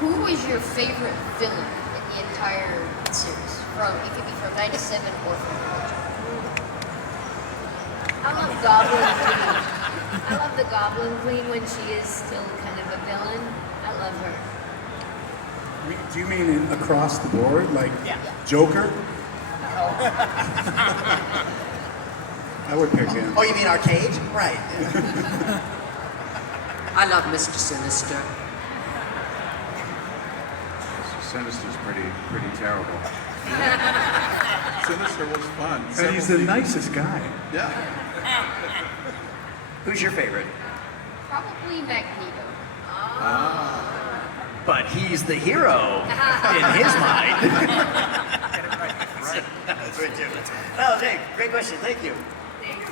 Who was your favorite villain in the entire series? It could be from 97 or from the original. I love Goblin Queen. I love the Goblin Queen when she is still kind of a villain. I love her. Do you mean across the board, like Yeah. Joker? I would pick him. Oh, you mean Arcade? Right. I love Mr. Sinister. Sinister's pretty terrible. Sinister was fun. And he's the nicest guy. Yeah. Who's your favorite? Probably Magneto. But he's the hero in his mind. That's right, too. Oh, okay, great question. Thank you. Thank you.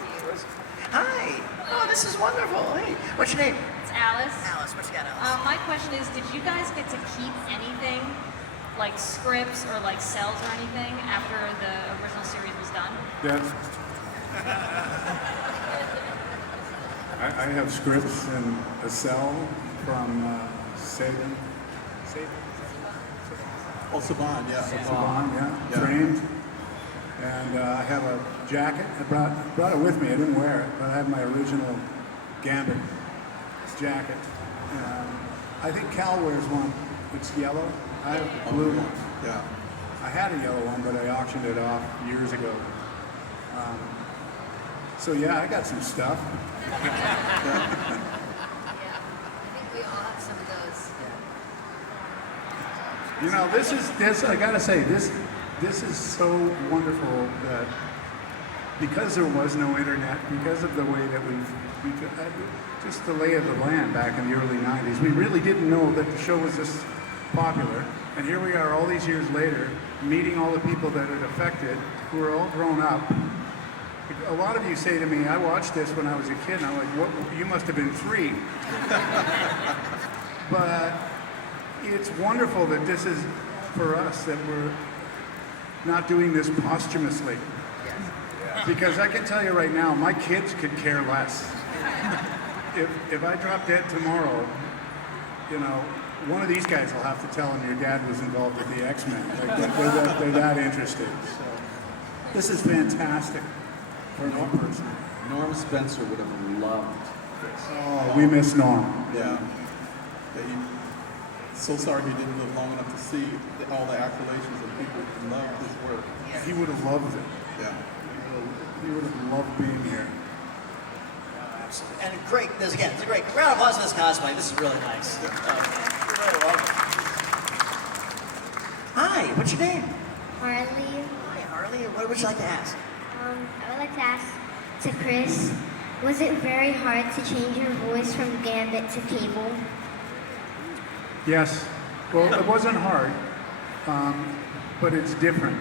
Hi. Oh, this is wonderful. Hey, what's your name? It's Alice. Alice. What you got, Alice? My question is, did you guys get to keep anything, like scripts or like cells or anything, after the original series was done? Yeah. I have scripts in a cell from Saban. Oh, Saban, yeah. Saban, yeah, Yeah. framed. And I have a jacket. I brought it with me. I didn't wear it, but I have my original Gambit jacket. I think Cal wears one. It's yellow. I have a blue one. Yeah. I had a yellow one, but I auctioned it off years ago. So yeah, I got some stuff. Yeah. I think we all have some of those. You know, this. I gotta say, this is so wonderful that because there was no internet, because of the way that just the lay of the land back in the early '90s, we really didn't know that the show was this popular. And here we are, all these years later, meeting all the people that it affected, who are all grown up. A lot of you say to me, "I watched this when I was a kid," and I'm like, "What? You must have been 3." But it's wonderful that this is, for us, that we're not doing this posthumously. Because I can tell you right now, my kids could care less. If I drop dead tomorrow, you know, one of these guys will have to tell them your dad was involved with the X-Men. Like, they're that interested. So this is fantastic for me personally. Norm Spencer would have loved this. Oh, we miss Norm. Yeah. So sorry he didn't live long enough to see all the accolations and people who loved his work. He would have loved it. Yeah. He would have loved being here. Absolutely. And great, this is a great round of applause for this cosplay. This is really nice. You're very welcome. Hi, what's your name? Harley, Hi, Harley. What would you like to ask? I would like to ask to Chris, was it very hard to change your voice from Gambit to Cable? Yes. Well, it wasn't hard, but it's different.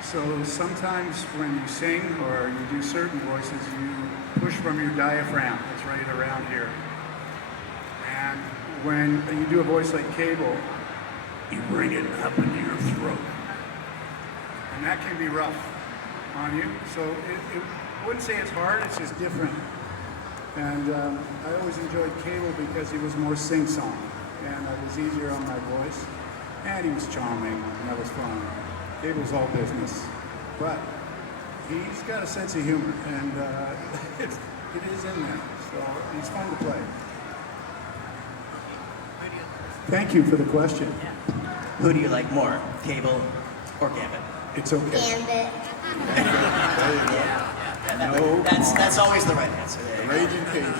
So sometimes when you sing or you do certain voices, you push from your diaphragm. It's right around here. And when you do a voice like Cable, you bring it up into your throat. And that can be rough on you. So I wouldn't say it's hard, it's just different. And I always enjoyed Cable because he was more sing-song. And it was easier on my voice. And he was charming, and that was fun. Cable's all business. But he's got a sense of humor, and it is in there. So he's fun to play. Thank you for the question. Who do you like more, Cable or Gambit? It's okay. Gambit. That's always the right answer. The Raging Cajun.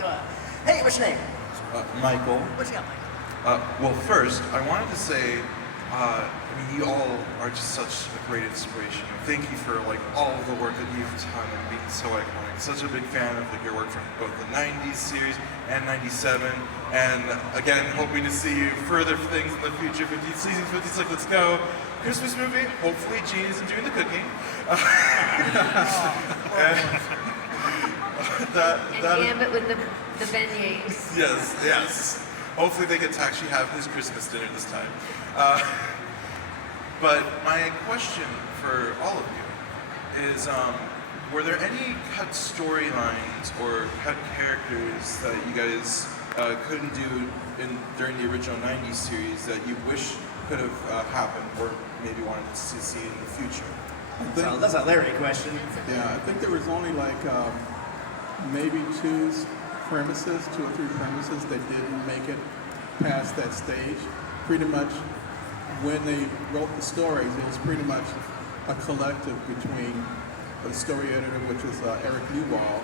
Go ahead. Hey, what's your name? Michael. What you got, Mike? Well, first, I wanted to say, I mean, you all are just such a great inspiration. Thank you for like all of the work that you've done and being so iconic. Such a big fan of like, your work from both the '90s series and '97, and again, hoping to see you further things in the future. Season 56, let's go. Christmas movie. Hopefully, Gene isn't doing the cooking. And Gambit with the beignets. Yes. Hopefully they get to actually have his Christmas dinner this time. But my question for all of you is, were there any cut storylines or cut characters that you guys couldn't do during the original '90s series that you wish could have happened, or maybe wanted to see in the future? So that's a Larry question. Yeah, I think there was only like maybe two or three premises that didn't make it past that stage. Pretty much when they wrote the stories, it was pretty much a collective between the story editor, which is Eric Newball,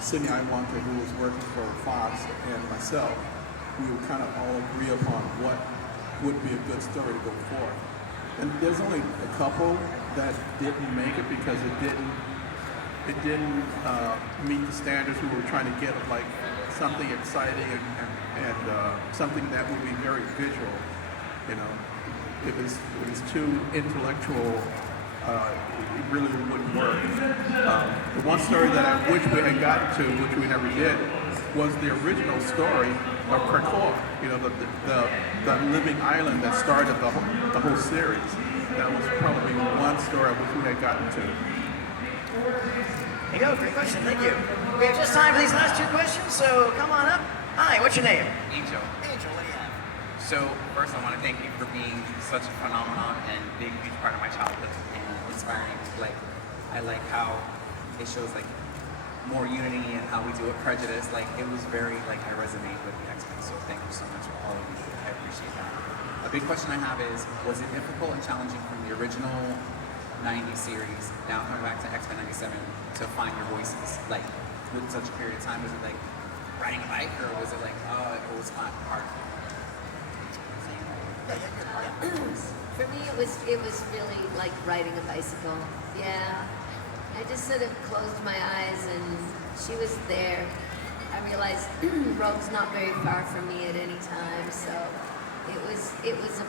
Sidney Iwanka, who was working for Fox, and myself. We would kind of all agree upon what would be a good story to go forth. And there's only a couple that didn't make it because it didn't meet the standards we were trying to get, of like something exciting and something that would be very visual. You know, it was too intellectual. It really wouldn't work. The one story that I wish we had gotten to, which we never did, was the original story of Krakow. You know, the living island that started the whole series. That was probably one story I wish we had gotten to. There you go, great question, thank you. We have just time for these last two questions, so come on up. Hi, what's your name? Angel. Angel, what do you have? So first I want to thank you for being such a phenomenon and big, huge part of my childhood and inspiring. Like, I like how it shows like more unity and how we deal with prejudice. Like, it was very, like, I resonate with the X-Men, so thank you so much for all of you. I appreciate that. A big question I have is, was it difficult and challenging from the original 90s series, now coming back to X-Men 97, to find your voices? Like, with such a period of time, was it like riding a bike, or was it like, it was hard? For me, it was really like riding a bicycle. Yeah, I just sort of closed my eyes and she was there. I realized Rome's not very far from me at any time, so it was a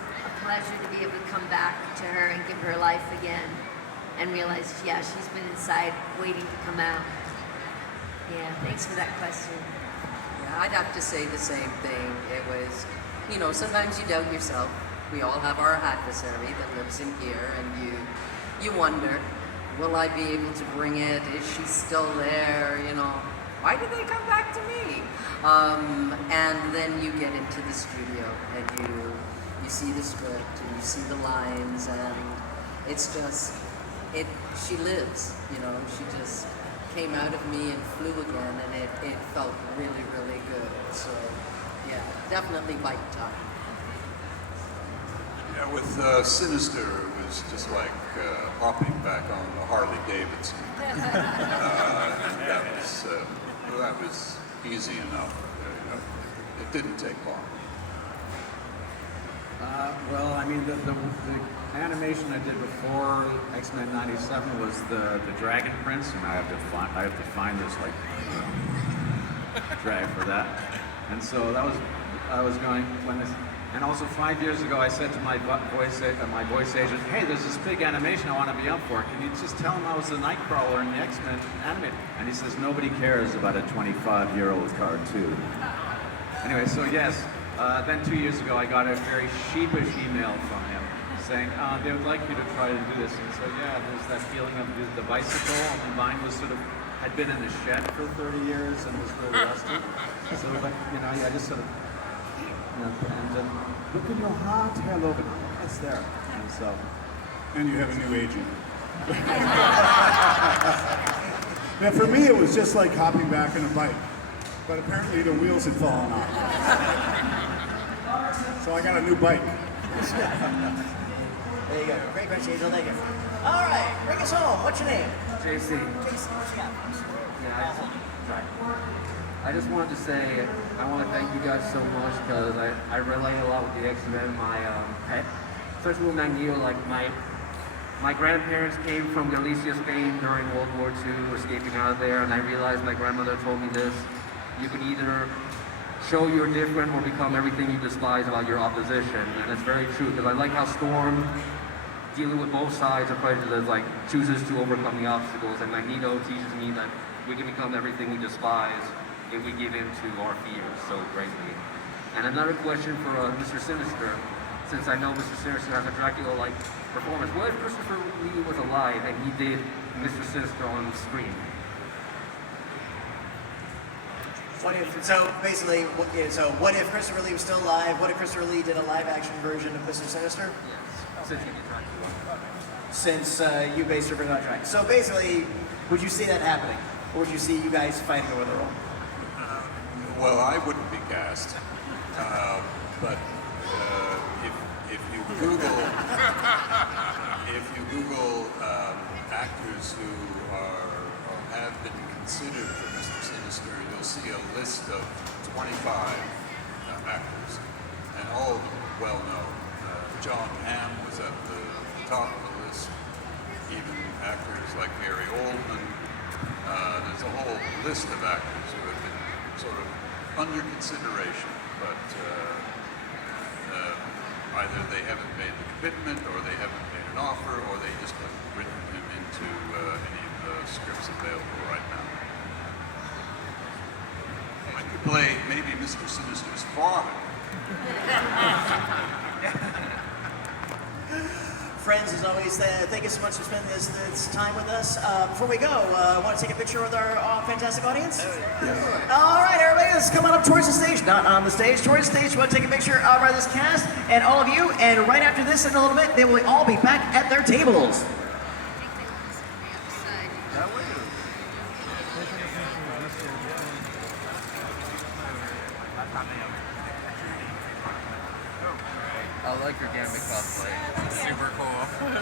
pleasure to be able to come back to her and give her life again, and realize, yeah, she's been inside waiting to come out. Yeah, thanks for that question. Yeah, I'd have to say the same thing. It was, you know, sometimes you doubt yourself. We all have our adversary that lives in here, and you wonder, will I be able to bring it? Is she still there? You know, why did they come back to me? And then you get into the studio and you see the script and you see the lines, and it's just, she lives, you know, she just came out of me and flew again, and it felt really, really good. So yeah, definitely bike time. Yeah, with Sinister, it was just like hopping back on the Harley Davidson. That was easy enough. You know, it didn't take long. Well, I mean, the animation I did before X-Men '97 was the Dragon Prince, and I have to find this like drag for that. And so that was and also 5 years ago I said to my voice agent, hey, there's this big animation I want to be up for. Can you just tell him I was the Nightcrawler in the X-Men animated? And he says, nobody cares about a 25-year-old cartoon. Anyway, so yes, then 2 years ago I got a very sheepish email from him saying, they would like you to try to do this. And so yeah, there's that feeling of the bicycle. And mine was had been in the shed for 30 years and was really rusty. So like, you know, yeah, just sort of, and look in your heart, hello, but it's there. And so, And you have a new agent. Now, for me, it was just like hopping back on a bike, but apparently the wheels had fallen off. So I got a new bike. There you go. Great question, Angel. Thank you. All right, bring us home. What's your name? JC. Jason, what you got? Yeah, I just wanted to say I want to thank you guys so much because I relate a lot with the X-Men. My pet, especially with Magneto, like my grandparents came from Galicia, Spain during World War II, escaping out of there, and I realized my grandmother told me this: you can either show you're different or become everything you despise about your opposition. And it's very true, because I like how Storm, dealing with both sides of prejudice, like chooses to overcome the obstacles, and Magneto teaches me that we can become everything we despise if we give in to our fears so greatly. And another question for Mr. Sinister, since I know Mr. Sinister has a Dracula-like performance, what if Christopher Lee was alive and he did Mr. Sinister on the screen? What if, so basically, so what if Christopher Lee was still alive? What if Christopher Lee did a live action version of Mr. Sinister? Yes. Since you can try to. Since you based your original contract. So basically, would you see that happening? Or would you see you guys fighting over the role? Well, I wouldn't be cast, but if you Google actors who are or have been considered for Mr. Sinister, you'll see a list of 25 actors, and all of them well known. John Hamm was at the top of the list. Even actors like Gary Oldman. There's a whole list of actors who have been sort of under consideration, but either they haven't made the commitment, or they haven't made an offer, or they just haven't written him into any of the scripts available right now. I could play maybe Mr. Sinister's father. Friends, as always, thank you so much for spending this time with us. Before we go, want to take a picture with our fantastic audience? Yeah. All right, everybody, let's come on up towards the stage. Not on the stage, towards the stage. Want to take a picture of this cast and all of you. And right after this, in a little bit, they will all be back at their tables. I like your Gambit cosplay. It's super cool.